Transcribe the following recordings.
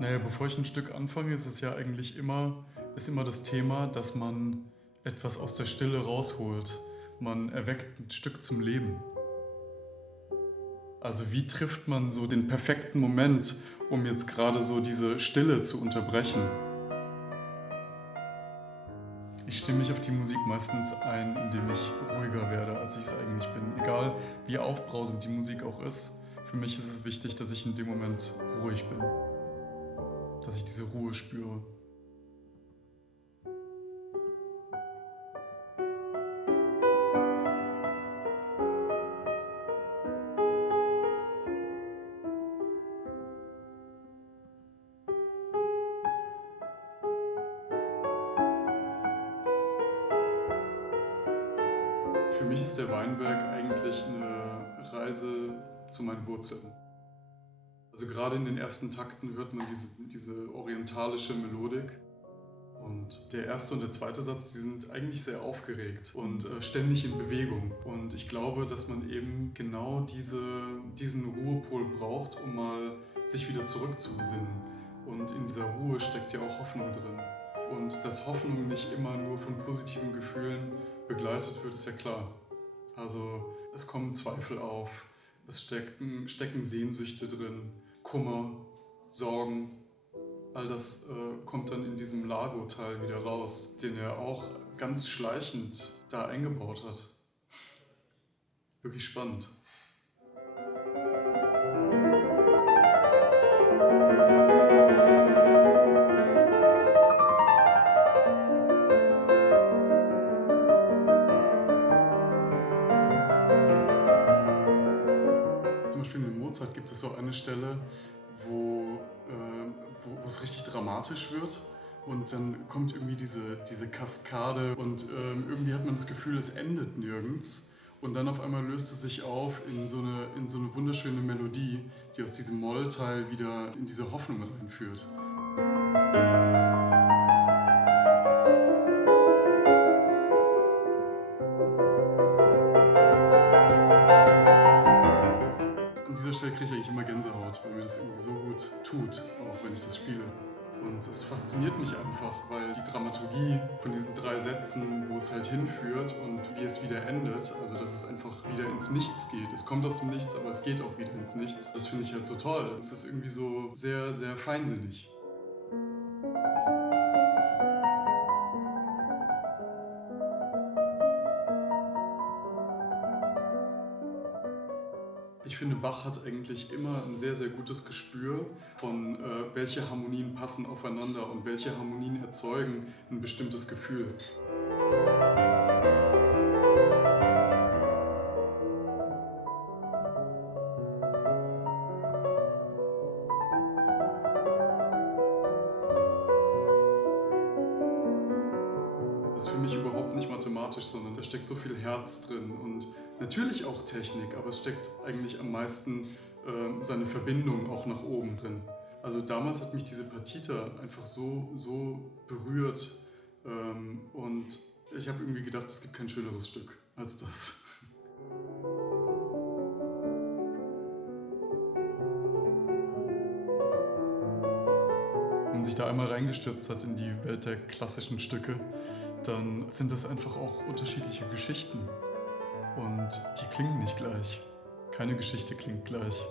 Naja, bevor ich ein Stück anfange, ist es ja eigentlich immer das Thema, dass man etwas aus der Stille rausholt. Man erweckt ein Stück zum Leben. Also wie trifft man so den perfekten Moment, um jetzt gerade so diese Stille zu unterbrechen? Ich stimme mich auf die Musik meistens ein, indem ich ruhiger werde, als ich es eigentlich bin. Egal wie aufbrausend die Musik auch ist, für mich ist es wichtig, dass ich in dem Moment ruhig bin, dass ich diese Ruhe spüre. Für mich ist der Weinberg eigentlich eine Reise zu meinen Wurzeln. Also gerade in den ersten Takten hört man diese orientalische Melodik. Und der erste und der zweite Satz, die sind eigentlich sehr aufgeregt und ständig in Bewegung. Und ich glaube, dass man eben genau diesen Ruhepol braucht, um mal sich wieder zurückzubesinnen. Und in dieser Ruhe steckt ja auch Hoffnung drin. Und dass Hoffnung nicht immer nur von positiven Gefühlen begleitet wird, ist ja klar. Also es kommen Zweifel auf, es stecken Sehnsüchte drin, Kummer, Sorgen. All das kommt dann in diesem Lago-Teil wieder raus, den er auch ganz schleichend da eingebaut hat. Wirklich spannend. Zum Beispiel in Mozart gibt es so eine Stelle, wo es richtig dramatisch wird. Und dann kommt irgendwie diese Kaskade und irgendwie hat man das Gefühl, es endet nirgends. Und dann auf einmal löst es sich auf in so eine wunderschöne Melodie, die aus diesem Mollteil wieder in diese Hoffnung reinführt. An dieser Stelle kriege ich eigentlich immer Gänsehaut, weil mir das irgendwie so gut tut, auch wenn ich das spiele. Und es fasziniert mich einfach, weil die Dramaturgie von diesen 3 Sätzen, wo es halt hinführt und wie es wieder endet, also dass es einfach wieder ins Nichts geht. Es kommt aus dem Nichts, aber es geht auch wieder ins Nichts. Das finde ich halt so toll. Es ist irgendwie so sehr, sehr feinsinnig. Ich finde, Bach hat eigentlich immer ein sehr, sehr gutes Gespür von, welche Harmonien passen aufeinander und welche Harmonien erzeugen ein bestimmtes Gefühl. Das ist für mich überhaupt nicht mathematisch, sondern da steckt so viel Herz drin und natürlich auch Technik, aber es steckt eigentlich am meisten seine Verbindung auch nach oben drin. Also damals hat mich diese Partita einfach so berührt und ich habe irgendwie gedacht, es gibt kein schöneres Stück als das. Wenn man sich da einmal reingestürzt hat in die Welt der klassischen Stücke, dann sind das einfach auch unterschiedliche Geschichten. Und die klingen nicht gleich. Keine Geschichte klingt gleich.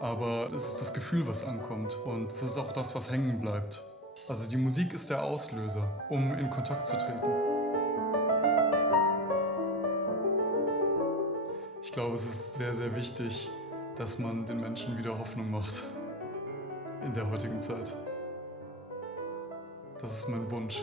Aber es ist das Gefühl, was ankommt. Und es ist auch das, was hängen bleibt. Also die Musik ist der Auslöser, um in Kontakt zu treten. Ich glaube, es ist sehr, sehr wichtig, dass man den Menschen wieder Hoffnung macht in der heutigen Zeit. Das ist mein Wunsch.